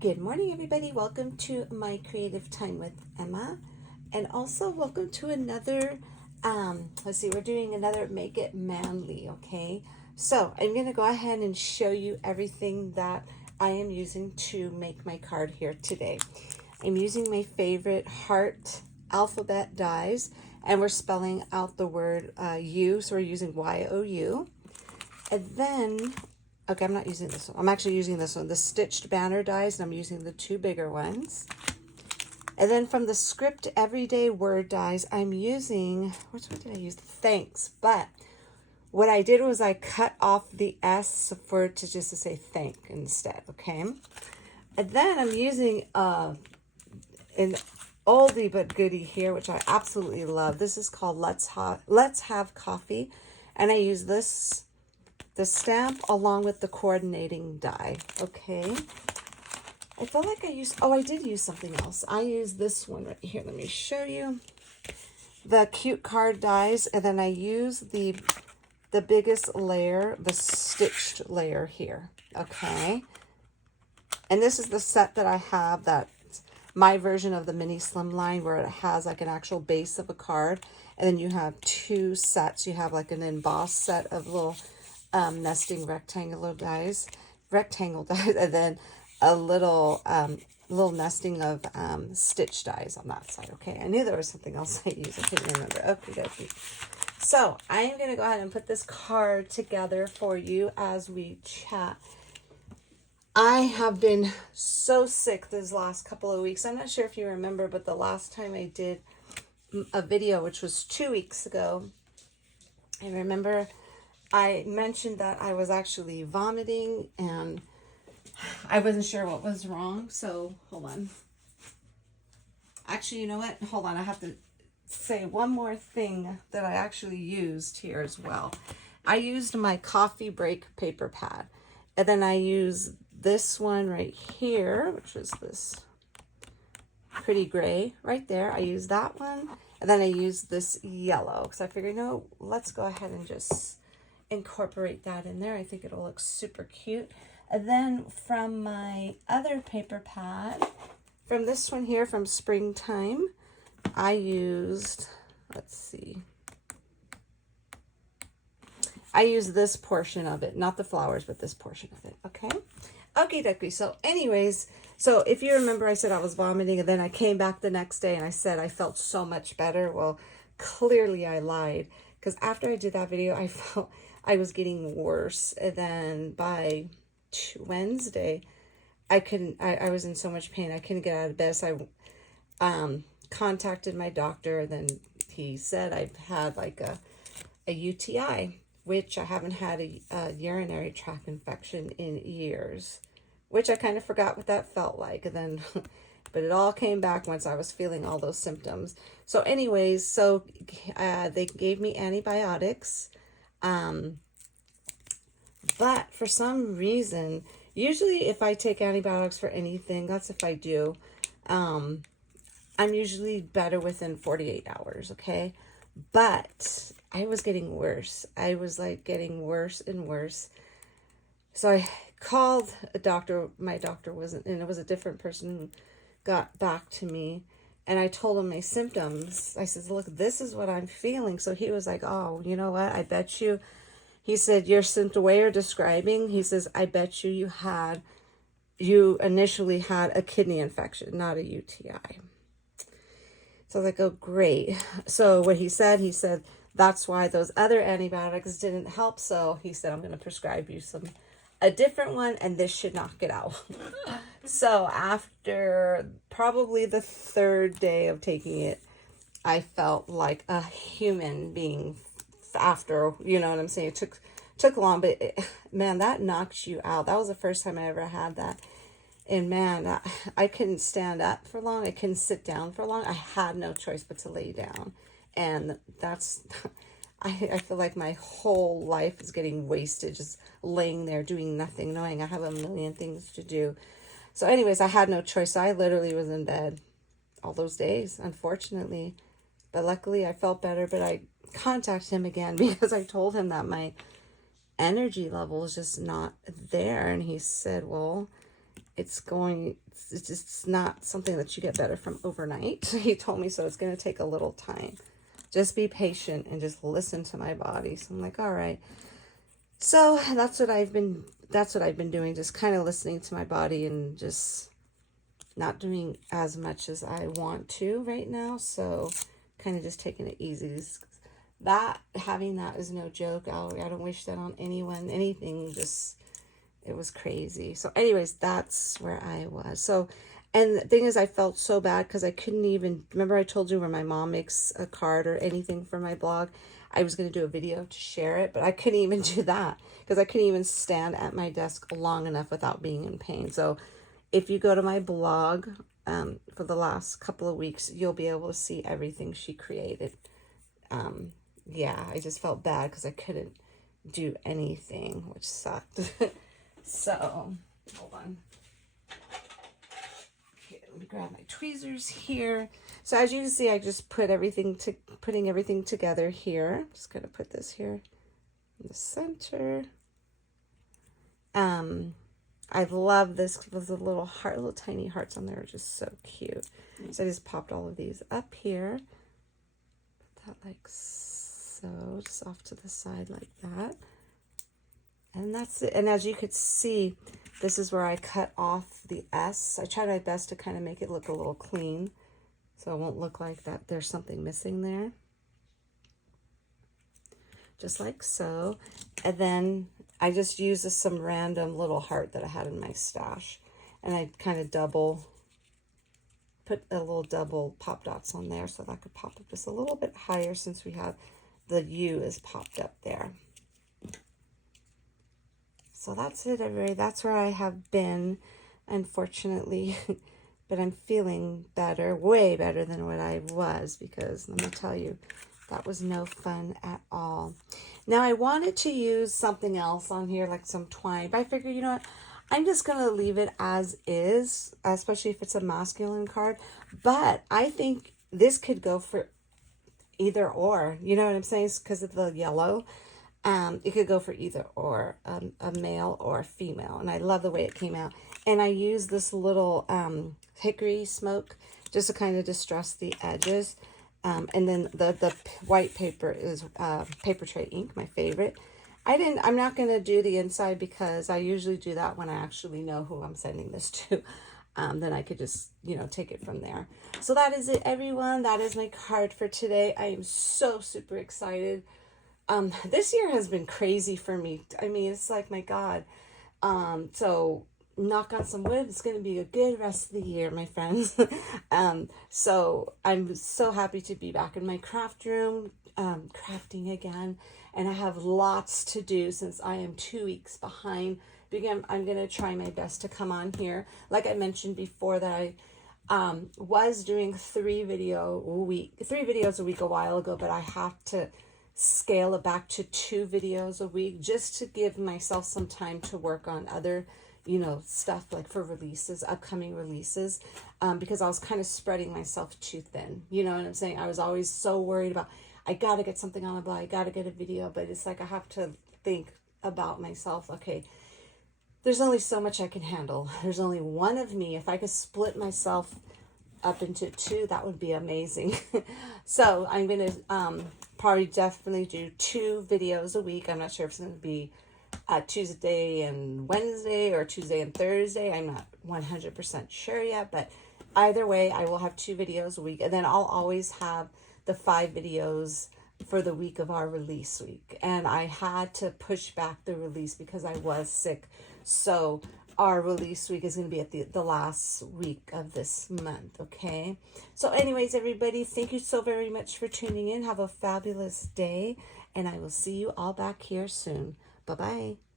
Good morning, everybody. Welcome to my creative time with Emma, and also welcome to another. Let's see, we're doing another Make It Manly. Okay, so I'm gonna go ahead and show you everything that I am using to make my card here today. I'm using my favorite heart alphabet dies, and we're spelling out the word U, so we're using YOU. And then, okay, I'm not using this one. I'm actually using this one, the stitched banner dies, and I'm using the two bigger ones. And then from the script everyday word dies, I'm using, which one did I use? Thanks. But what I did was I cut off the S for it to just to say thank instead, okay? And then I'm using an oldie but goodie here, which I absolutely love. This is called Let's Have Coffee. And I use the stamp along with the coordinating die. Okay, I feel like I did use something else. I used this one right here. Let me show you the cute card dies, and then I use the biggest layer, the stitched layer here. Okay, and this is the set that I have, that's my version of the mini slimline, where it has like an actual base of a card, and then you have two sets. You have like an embossed set of little nesting rectangle dies, and then a little nesting of stitch dies on that side. Okay, I knew there was something else I used. I couldn't remember. Okay. So I'm going to go ahead and put this card together for you as we chat. I have been so sick this last couple of weeks. I'm not sure if you remember, but the last time I did a video, which was 2 weeks ago, I remember I mentioned that I was actually vomiting and I wasn't sure what was wrong. So hold on. Actually, you know what? Hold on. I have to say one more thing that I actually used here as well. I used my coffee break paper pad. And then I used this one right here, which is this pretty gray right there. I used that one. And then I used this yellow because I figured, no, let's go ahead and just incorporate that in there. I think it'll look super cute. And then from my other paper pad, from this one here from Springtime, I used, let's see, I used this portion of it, not the flowers, but this portion of it. Okay, dokie. So anyways, so if you remember, I said I was vomiting, and then I came back the next day and I said I felt so much better. Well, clearly I lied, because after I did that video, I felt I was getting worse. And then by Wednesday, I was in so much pain. I couldn't get out of bed. So I contacted my doctor. Then he said I've had like a UTI, which I haven't had a urinary tract infection in years, which I kind of forgot what that felt like. And then, but it all came back once I was feeling all those symptoms. So anyways, so they gave me antibiotics. But for some reason, usually if I take antibiotics for anything, that's if I do, I'm usually better within 48 hours, okay? But I was getting worse. I was like getting worse and worse. So I called a doctor. My doctor wasn't, and it was a different person who got back to me. And I told him my symptoms. I said, look, this is what I'm feeling. So he was like, oh, you know what? I bet you, he said, your symptom, way you're describing, he says, I bet you initially had a kidney infection, not a UTI. So I was like, oh, great. So what he said, that's why those other antibiotics didn't help. So he said, I'm going to prescribe you a different one, and this should knock it out. So after probably the third day of taking it, I felt like a human being after, you know what I'm saying? It took long, but man, that knocks you out. That was the first time I ever had that. And man, I couldn't stand up for long. I couldn't sit down for long. I had no choice but to lay down. And that's, I feel like my whole life is getting wasted just laying there doing nothing, knowing I have a million things to do. So anyways, I had no choice. I literally was in bed all those days, unfortunately. But luckily I felt better, but I contacted him again because I told him that my energy level is just not there. And he said, well, it's just not something that you get better from overnight. He told me, so it's going to take a little time. Just be patient and just listen to my body. So I'm like, all right. So that's what I've been doing, just kind of listening to my body and just not doing as much as I want to right now. So kind of just taking it easy. Having that is no joke. I don't wish that on anyone, anything. Just, it was crazy. So anyways, that's where I was. So, and the thing is, I felt so bad because I couldn't even, remember I told you where my mom makes a card or anything for my blog? I was going to do a video to share it, but I couldn't even do that because I couldn't even stand at my desk long enough without being in pain. So if you go to my blog for the last couple of weeks, you'll be able to see everything she created. Yeah, I just felt bad because I couldn't do anything, which sucked. So, hold on. Okay, let me grab my tweezers here. So as you can see, I just putting everything together here. Just gonna put this here in the center. I love this with the little tiny hearts on there, are just so cute. So I just popped all of these up here. Put that like so, just off to the side like that. And that's it. And as you could see, this is where I cut off the S. I tried my best to kind of make it look a little clean, so it won't look like that there's something missing there. Just like so. And then I just used some random little heart that I had in my stash. And I kind of put a little double pop dots on there so that I could pop up just a little bit higher since we have the U is popped up there. So that's it, everybody. That's where I have been, unfortunately. But I'm feeling better, way better than what I was, because let me tell you, that was no fun at all. Now, I wanted to use something else on here, like some twine, but I figured, you know what? I'm just going to leave it as is, especially if it's a masculine card. But I think this could go for either or. You know what I'm saying? Because of the yellow. It could go for either or, a male or a female. And I love the way it came out. And I used this little hickory smoke just to kind of distress the edges. And then the white paper is paper tray ink, my favorite. I'm not going to do the inside because I usually do that when I actually know who I'm sending this to. Then I could just, take it from there. So that is it, everyone. That is my card for today. I am so super excited. This year has been crazy for me. I mean, it's like, my God. So knock on some wood. It's going to be a good rest of the year, my friends. So I'm so happy to be back in my craft room, crafting again. And I have lots to do since I am 2 weeks behind. I'm going to try my best to come on here. Like I mentioned before, that I was doing 3 videos a week a while ago, but I have to scale it back to 2 videos a week just to give myself some time to work on other stuff like for releases, upcoming releases, because I was kind of spreading myself too thin. You know what I'm saying? I was always so worried about, I got to get something on the blog, I got to get a video, but it's like I have to think about myself. Okay, there's only so much I can handle. There's only one of me. If I could split myself up into 2, that would be amazing. So I'm going to probably definitely do 2 videos a week. I'm not sure if it's going to be Tuesday and Wednesday or Tuesday and Thursday. I'm not 100% sure yet, but either way, I will have 2 videos a week. And then I'll always have the 5 videos for the week of our release week. And I had to push back the release because I was sick. So our release week is going to be at the last week of this month, okay? So anyways, everybody, thank you so very much for tuning in. Have a fabulous day, and I will see you all back here soon. Bye-bye.